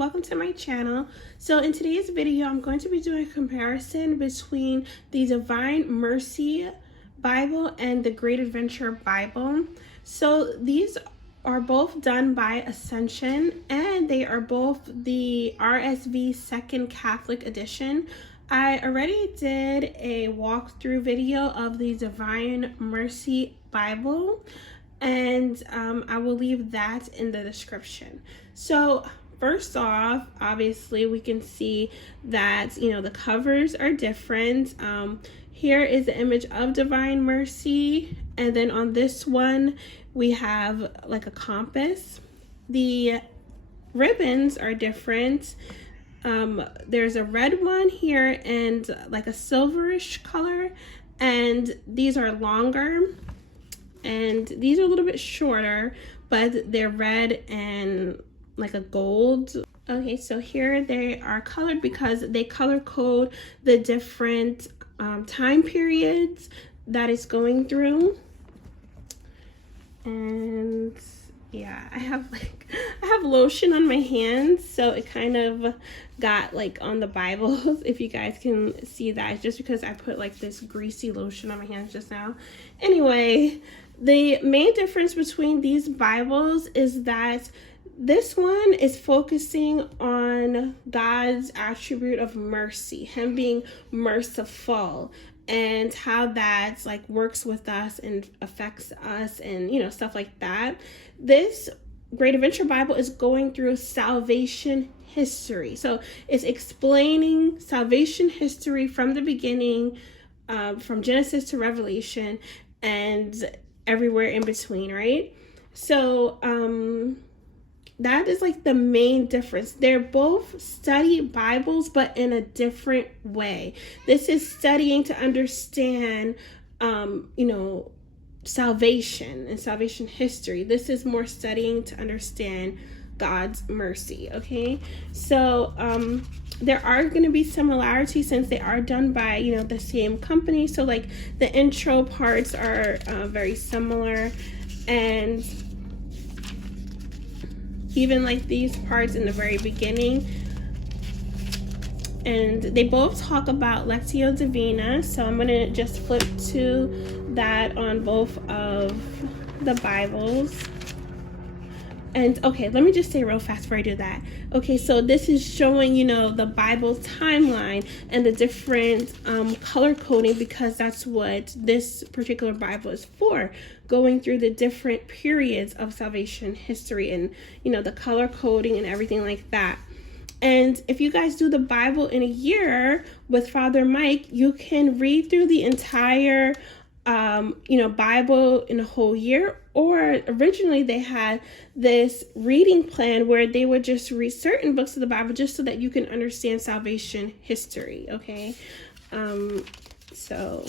welcome to my channel. So in today's video, I'm going to be doing a comparison between the Divine Mercy Bible and the Great Adventure Bible. So these are both done by Ascension, and they are both the RSV Second Catholic Edition. I already did a walkthrough video of the Divine Mercy Bible, and I will leave that in the description. So first off, obviously we can see that, the covers are different. Here is the image of Divine Mercy, and then on this one we have like a compass. The ribbons are different. There's a red one here and like a silverish color, and these are longer, and these are a little bit shorter, but they're red and like a gold. Okay, so here they are colored because they color code the different time periods that it's going through. And yeah, I have lotion on my hands, so it kind of got like on the Bibles, if you guys can see that. It's just because I put like this greasy lotion on my hands just now. Anyway, the main difference between these Bibles is that this one is focusing on God's attribute of mercy, him being merciful, and how that like works with us and affects us, and stuff like that. This Great Adventure Bible is going through salvation history. So it's explaining salvation history from the beginning, from Genesis to Revelation and everywhere in between, right? So that is like the main difference. They're both study Bibles, but in a different way. This is studying to understand, salvation and salvation history. This is more studying to understand God's mercy. Okay, so there are going to be similarities since they are done by the same company. So like the intro parts are very similar, and even like these parts in the very beginning. And they both talk about Lectio Divina, so I'm gonna just flip to that on both of the Bibles. And okay, let me just say real fast before I do that. Okay, so this is showing the Bible timeline and the different color coding, because that's what this particular Bible is for, going through the different periods of salvation history and the color coding and everything like that. And if you guys do the Bible in a year with Father Mike, you can read through the entire Bible in a whole year. Or originally they had this reading plan where they would just read certain books of the Bible just so that you can understand salvation history. Okay, so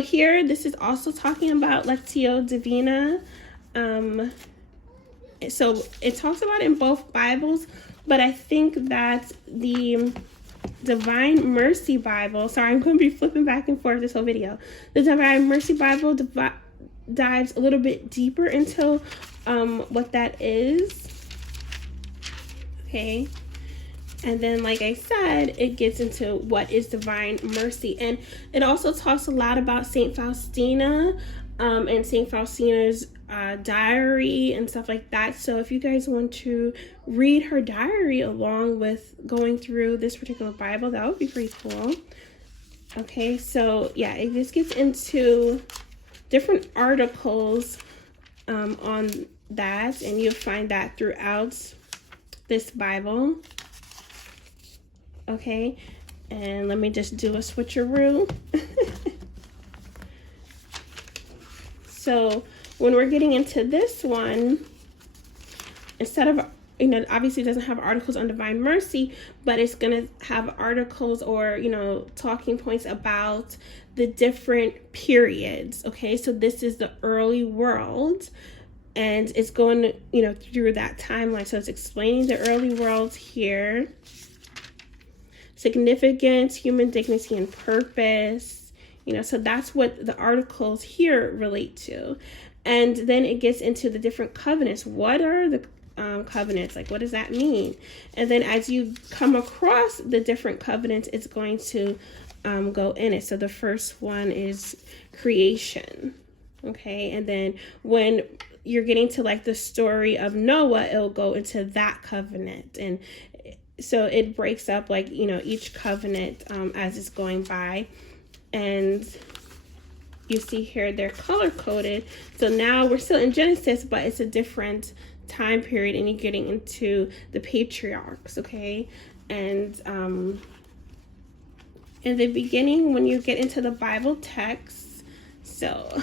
here this is also talking about Lectio Divina. So it talks about it in both Bibles, but I think that the Divine Mercy Bible, sorry, I'm going to be flipping back and forth this whole video. The Divine Mercy Bible dives a little bit deeper into what that is. Okay. And then, like I said, it gets into what is divine mercy. And it also talks a lot about St. Faustina and St. Faustina's diary and stuff like that. So if you guys want to read her diary along with going through this particular Bible, that would be pretty cool. Okay, so yeah, it just gets into different articles on that, and you'll find that throughout this Bible. Okay, and let me just do a switcheroo. So when we're getting into this one, instead of, obviously it doesn't have articles on divine mercy, but it's going to have articles or, talking points about the different periods. Okay, so this is the early world, and it's going, through that timeline. So it's explaining the early world here, significance, human dignity and purpose. So that's what the articles here relate to. And then it gets into the different covenants. What are the covenants. Like, what does that mean? And then as you come across the different covenants, it's going to go in it. So the first one is creation. Okay, and then when you're getting to like the story of Noah, it'll go into that covenant. And so it breaks up like, each covenant as it's going by. And you see here they're color coded. So now we're still in Genesis, but it's a different time period, and you're getting into the patriarchs. Okay, and in the beginning, when you get into the Bible text, so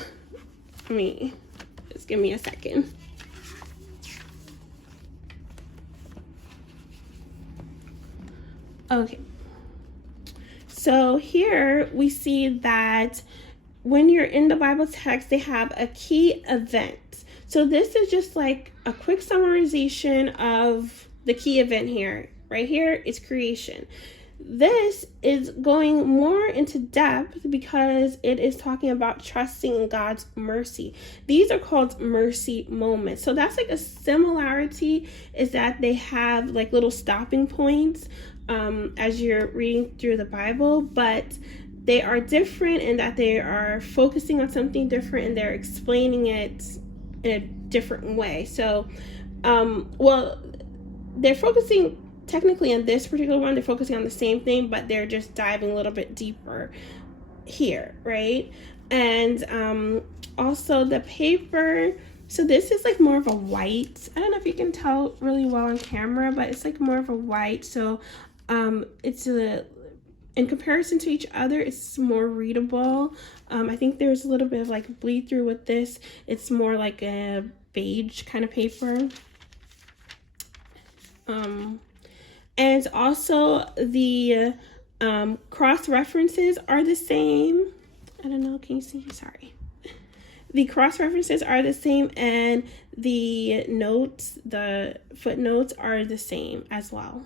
just give me a second. Okay, so here we see that when you're in the Bible text, they have a key event. So this is just like a quick summarization of the key event here. Right here is creation. This is going more into depth because it is talking about trusting in God's mercy. These are called mercy moments. So that's like a similarity, is that they have like little stopping points as you're reading through the Bible, but they are different in that they are focusing on something different and they're explaining it in a different way. So, they're focusing technically on this particular one, they're focusing on the same thing, but they're just diving a little bit deeper here, right? And also the paper, so this is like more of a white. I don't know if you can tell really well on camera, but it's like more of a white. So it's in comparison to each other, it's more readable. I think there's a little bit of like bleed through with this. It's more like a beige kind of paper. And also the cross references are the same. I don't know, can you see? Sorry. The cross references are the same, and the notes, the footnotes are the same as well.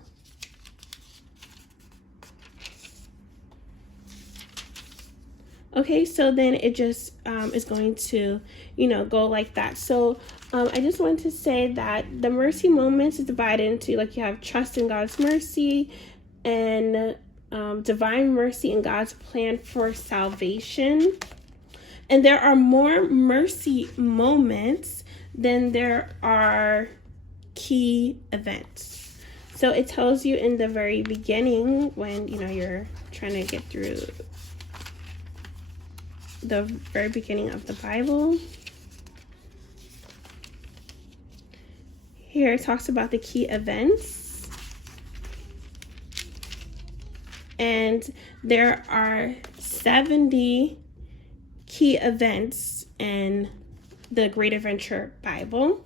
Okay, so then it just is going to, go like that. So I just wanted to say that the mercy moments is divided into, like, you have trust in God's mercy and divine mercy and God's plan for salvation. And there are more mercy moments than there are key events. So it tells you in the very beginning when, you're trying to get through the very beginning of the Bible. Here it talks about the key events. And there are 70 key events in the Great Adventure Bible.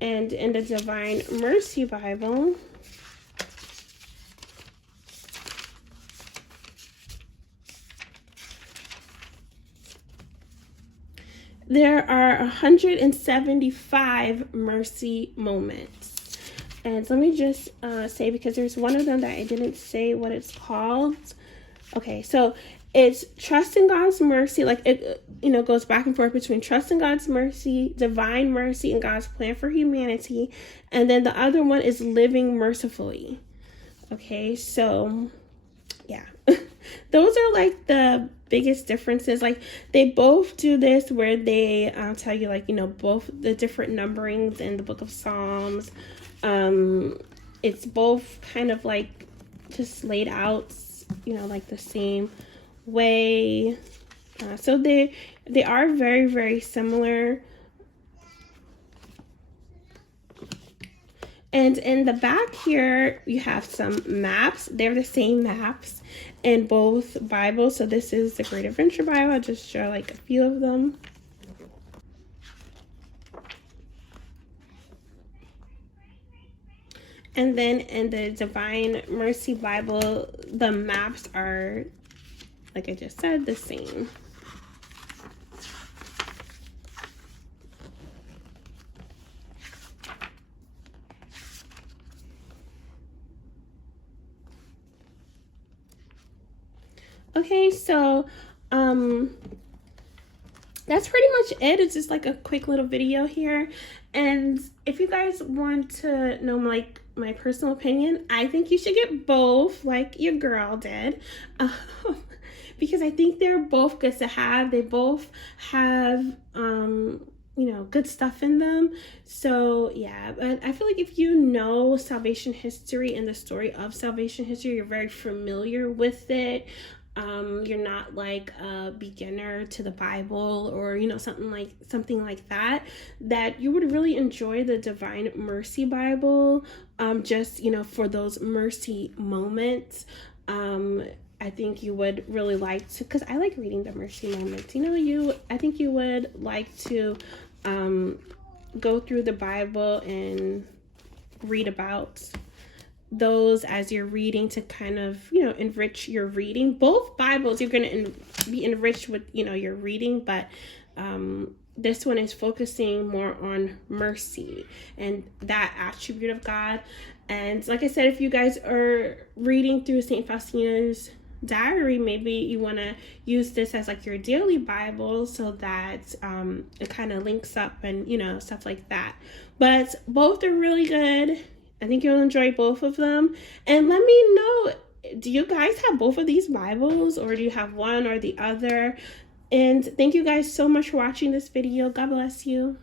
And in the Divine Mercy Bible, there are 175 mercy moments. And so let me just say, because there's one of them that I didn't say what it's called. Okay, so it's trust in God's mercy. Like it, goes back and forth between trust in God's mercy, divine mercy, and God's plan for humanity. And then the other one is living mercifully. Okay, so yeah. Those are like the biggest differences. Like they both do this where they tell you, like, both the different numberings in the book of Psalms. It's both kind of like just laid out, like the same way. So they are very, very similar. And in the back here, you have some maps. They're the same maps in both Bibles. So this is the Great Adventure Bible. I'll just show like a few of them. And then in the Divine Mercy Bible, the maps are, like I just said, the same. Okay, so that's pretty much it. It's just like a quick little video here. And if you guys want to know like my personal opinion, I think you should get both like your girl did. Because I think they're both good to have. They both have you know, good stuff in them. So yeah, but I feel like if you know salvation history and the story of salvation history, you're very familiar with it. You're not like a beginner to the Bible or, you know, something like that, that you would really enjoy the Divine Mercy Bible, just, you know, for those mercy moments. I think you would really like to, because I like reading the mercy moments. You know, I think you would like to go through the Bible and read about those as you're reading to kind of, you know, enrich your reading. Both Bibles, you're going to be enriched with, you know, your reading, but this one is focusing more on mercy and that attribute of God. And like I said, if you guys are reading through St. Faustina's diary, maybe you want to use this as like your daily Bible so that it kind of links up and, you know, stuff like that. But both are really good. I think you'll enjoy both of them. And let me know, do you guys have both of these Bibles or do you have one or the other? And thank you guys so much for watching this video. God bless you.